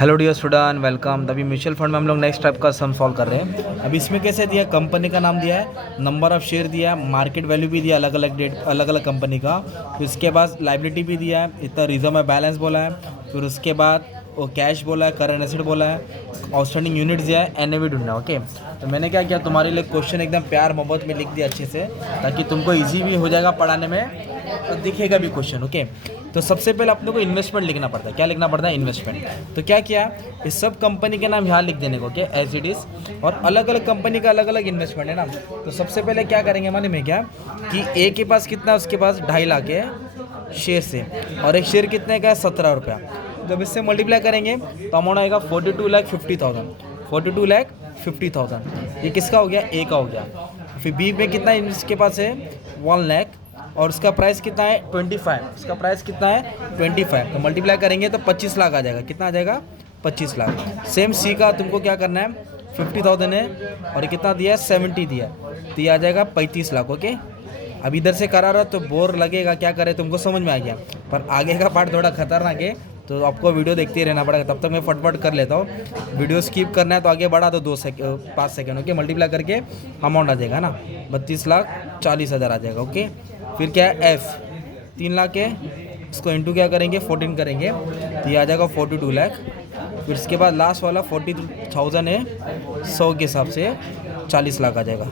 Hello dear student, welcome. तभी mutual fund में हम लोग नेक्स्ट टाइप का सम सॉल्व कर रहे हैं। अब इसमें कैसे दिया, कंपनी का नाम दिया है, नंबर ऑफ शेयर दिया है, मार्केट वैल्यू भी दिया अलग अलग डेट अलग अलग कंपनी का। फिर उसके बाद लाइबिलिटी भी दिया है, इतना रिजर्व में बैलेंस बोला है। फिर उसके बाद वो कैश बोला है, करंट एसेट बोला है, आउटस्टैंडिंग यूनिट्स दिया है, एनएवी ढूंढना। ओके, तो मैंने क्या किया, तुम्हारे लिए क्वेश्चन एकदम प्यार मोहब्बत में लिख दिया अच्छे से, ताकि तुमको ईजी भी हो जाएगा पढ़ाने में और दिखेगा भी क्वेश्चन। ओके, तो सबसे पहले अपने को इन्वेस्टमेंट लिखना पड़ता है। क्या लिखना पड़ता है? इन्वेस्टमेंट। तो क्या किया, इस सब कंपनी के नाम यहाँ लिख देने को, क्या एज इट इज़, और अलग अलग कंपनी का अलग अलग इन्वेस्टमेंट है ना। तो सबसे पहले क्या करेंगे मालूम है क्या, कि ए के पास कितना, उसके पास 2.5 लाख है शेयर से, और एक शेयर कितने का है, 17 रुपया। जब इससे मल्टीप्लाई करेंगे तो अमाउंट आएगा 42,50,000। 42,50,000 ये किसका हो गया? ए का हो गया। फिर बी में कितना इसके पास है? 1 लाख, और उसका प्राइस कितना है? 25। उसका प्राइस कितना है? 25। तो मल्टीप्लाई करेंगे तो 25 लाख आ जाएगा। कितना आ जाएगा? 25 लाख। सेम सी का तुमको क्या करना है, 50,000 है, और कितना दिया है? 70 दिया, तो ये आ जाएगा 35 लाख। ओके, अब इधर से करा रहा तो बोर लगेगा, क्या करे, तुमको समझ में आ गया, पर आगे का पार्ट थोड़ा खतरनाक है, तो आपको वीडियो देखते ही रहना पड़ेगा। तब तक मैं फटफट कर लेता हूँ। वीडियो स्किप करना है तो आगे बढ़ा दो 5 सेकेंड। ओके, मल्टीप्लाई करके अमाउंट आ जाएगा ना, 32,40,000 आ जाएगा। ओके, फिर क्या है, एफ 3 लाख है, इसको इंटू क्या करेंगे, 14 करेंगे, तो ये आ जाएगा 42 लाख। फिर इसके बाद लास्ट वाला 40,000 है, 100 के हिसाब से 40 लाख आ जाएगा।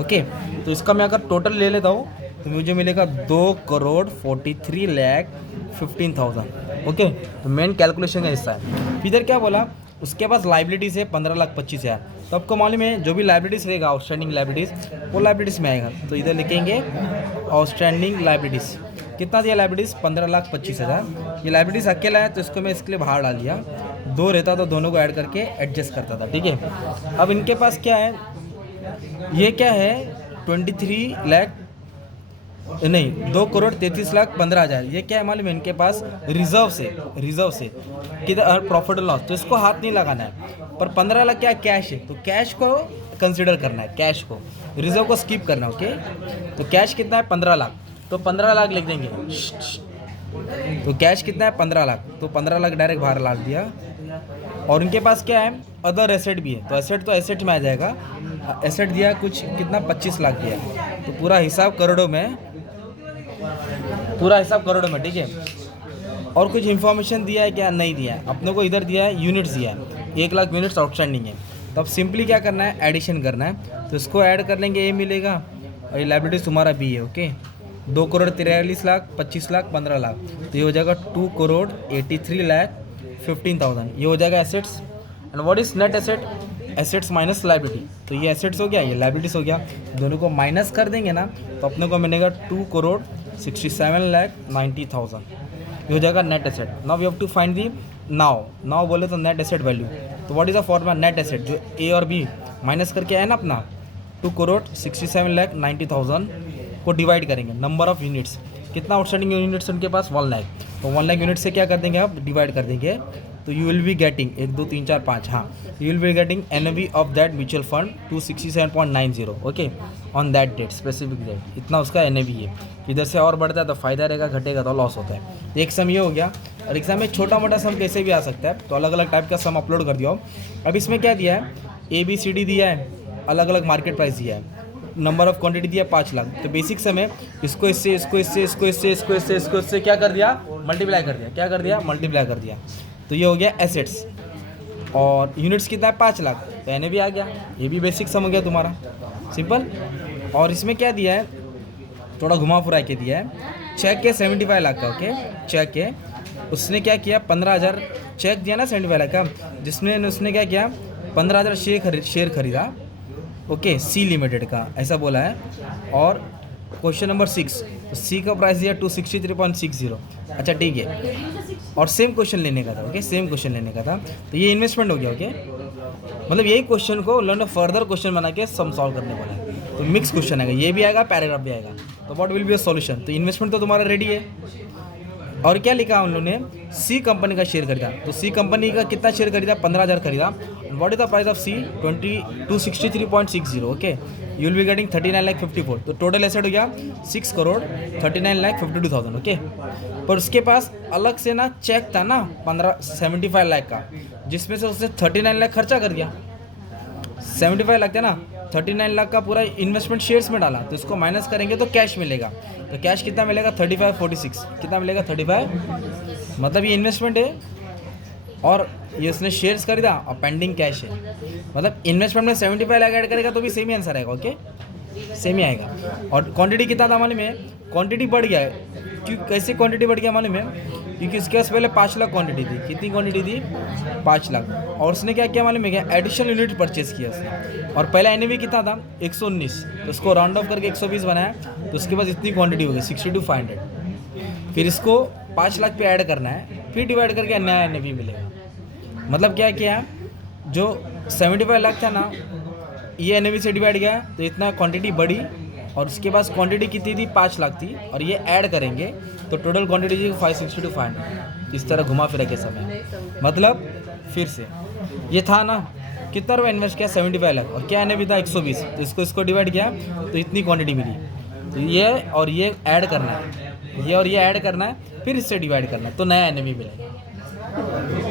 ओके, तो इसका मैं अगर टोटल ले लेता हूँ तो मुझे मिलेगा 2,43,15,000। ओके, तो मेन कैलकुलेशन का हिस्सा है। इधर क्या बोला, उसके पास लाइबिलिटीज़ है 15,25,000। तो आपको मालूम है जो भी लाइबिलिटीज़ रहेगा, आउटस्टैंडिंग लाइबिलिटीज़, वो लाइबिलिटीज़ में आएगा। तो इधर लिखेंगे आउटस्टैंडिंग लाइबिलिटीज़। कितना दिया लाइबिलिटीज़? 15,25,000। ये लाइबिलिटीज़ अकेला है तो इसको मैं इसके लिए बाहर डाल दिया। 2 रहता तो दोनों को ऐड करके एडजस्ट करता था। ठीक है, अब इनके पास क्या है, ये क्या है, 23 लाख नहीं, 2,33,15,000। ये क्या है मालूम है, इनके पास रिजर्व से किधर प्रॉफिट लॉस, तो इसको हाथ नहीं लगाना है। पर 15 लाख क्या कैश है, तो कैश को कंसिडर करना है, कैश को, रिजर्व को स्किप करना है। ओके, तो कैश कितना है? 15 लाख, तो 15 लाख लिख देंगे। तो कैश कितना है? 15 लाख, तो 15 लाख डायरेक्ट बाहर ला दिया। और उनके पास क्या है, अदर एसेट भी है, तो एसेट में आ जाएगा। एसेट दिया कुछ, कितना? 25 लाख दिया, तो पूरा हिसाब करोड़ों में, ठीक है। और कुछ इन्फॉर्मेशन दिया है क्या? नहीं दिया है। अपने को इधर दिया है यूनिट्स दिया है, 1 लाख यूनिट्स आउटस्टैंडिंग है। तो अब सिंपली क्या करना है, एडिशन करना है। तो इसको ऐड कर लेंगे, ये मिलेगा, और ये लाइबिलिटीज तुम्हारा बी है। ओके, 2,43,00,000, 25 लाख, 15 लाख, तो ये हो जाएगा 2,83,15,000। ये हो जाएगा assets. And what is net asset? Assets minus liability. तो ये एसेट्स हो गया, ये लाइबिलिटीज हो गया, दोनों को माइनस कर देंगे ना, तो अपने को मिलेगा 2,67,90,000। ये हो जाएगा net asset. Now we have to find the now बोले तो नेट एसेट वैल्यू। तो what is the formula? Net asset जो ए और बी माइनस करके आया ना अपना, 2,67,90,000 को डिवाइड करेंगे नंबर ऑफ यूनिट्स। कितना आउटस्टैंडिंग यूनिट्स उनके पास? 1 लाख, तो 1 लाख यूनिट से क्या कर देंगे आप, डिवाइड कर देंगे। तो यू विल बी गेटिंग 1 2 3 4 5, हाँ, you will be getting NAV of that mutual fund 267.90। Okay, on that date, specific date, इतना उसका एनएवी है। इधर से और बढ़ता है तो फ़ायदा रहेगा, घटेगा तो लॉस होता है। एक सम ये हो गया, और एग्जाम में छोटा मोटा सम कैसे भी आ सकता है, तो अलग अलग टाइप का सम अपलोड कर दिया हो। अब इसमें क्या दिया है, ABCD दिया है, अलग अलग मार्केट प्राइस दिया है, नंबर ऑफ क्वांटिटी दिया 5 लाख। तो बेसिक सम है, इसको इससे क्या कर दिया, मल्टीप्लाई कर दिया। क्या कर दिया? मल्टीप्लाई कर दिया। तो ये हो गया एसेट्स, और यूनिट्स कितना है? 5 लाख, तो एनएवी आ गया। ये भी बेसिक सम हो गया तुम्हारा, सिंपल। और इसमें क्या दिया है, थोड़ा घुमा फिरा के दिया है, चेक है 75 लाख का। ओके, चेक है, उसने क्या किया, 15,000 चेक दिया ना 75 लाख का, जिसमें उसने क्या किया, 15,000 शेयर खरीदा। ओके, सी लिमिटेड का, ऐसा बोला है। और क्वेश्चन नंबर 6, तो सी का प्राइस दिया 263.60। अच्छा ठीक है, और सेम क्वेश्चन लेने का था। ओके, सेम क्वेश्चन लेने का था, तो ये इन्वेस्टमेंट हो गया। ओके, मतलब यही क्वेश्चन को उन्होंने फर्दर क्वेश्चन बना के सम सॉल्व करने वाला है। तो मिक्स क्वेश्चन आएगा, ये भी आएगा, पैराग्राफ भी आएगा। तो what will be a solution? तो इन्वेस्टमेंट तो तुम्हारा रेडी है, और क्या लिखा हम लोगों ने, सी कंपनी का शेयर खरीदा, तो सी कंपनी का कितना शेयर खरीदा, 15,000 खरीदा। What is the price of C, 2263.60। Okay, you will be getting 39,54,000। तो टोटल एसेट हो गया 6,39,52,000। ओके, पर उसके पास अलग से ना चेक था ना 75 लाख का, जिसमें से उसने 39 लाख खर्चा कर दिया। 75 लाख था ना, 39 लाख का पूरा इन्वेस्टमेंट शेयर्स में डाला, तो इसको माइनस करेंगे तो कैश मिलेगा। तो कैश कितना मिलेगा, 3546। कितना मिलेगा, 35। मतलब ये इन्वेस्टमेंट है और ये उसने शेयर्स खरीदा और पेंडिंग कैश है। मतलब इन्वेस्टमेंट में 75 लाख ऐड करेगा तो भी सेम ही आंसर आएगा। ओके, सेम ही आएगा। और क्वांटिटी कितना था मालूम है, क्वांटिटी बढ़ गया है। क्यों, कैसे क्वांटिटी बढ़ गया मालूम है, क्योंकि इसके पास पहले 5 लाख क्वांटिटी थी। कितनी क्वांटिटी थी, 5 लाख। और उसने क्या किया मालूम है, क्या एडिशनल यूनिट परचेज किया उसने। और पहला एनएवी कितना था, 119, तो उसको राउंड ऑफ करके 120 बनाया, तो उसके पास इतनी क्वांटिटी हो गई 62,500। फिर इसको 5 लाख पे ऐड करना है, फिर डिवाइड करके नया एनएवी मिलेगा। मतलब क्या किया, जो 75 लाख था ना, ये एनएवी से डिवाइड गया तो इतना क्वांटिटी बढ़ी, और उसके पास क्वांटिटी कितनी थी, 5 लाख थी, और ये ऐड करेंगे तो टोटल क्वांटिटी थी 562,500। इस तरह घुमा फिरा के समय, मतलब फिर से ये था ना, कितना रुपया इन्वेस्ट किया, 75 लाख, और क्या एनएवी था 120, तो इसको डिवाइड किया तो इतनी क्वांटिटी मिली। तो ये और ये ऐड करना है, ये और ये ऐड करना है, फिर इससे डिवाइड करना है, तो नया एनएवी मिलेगा।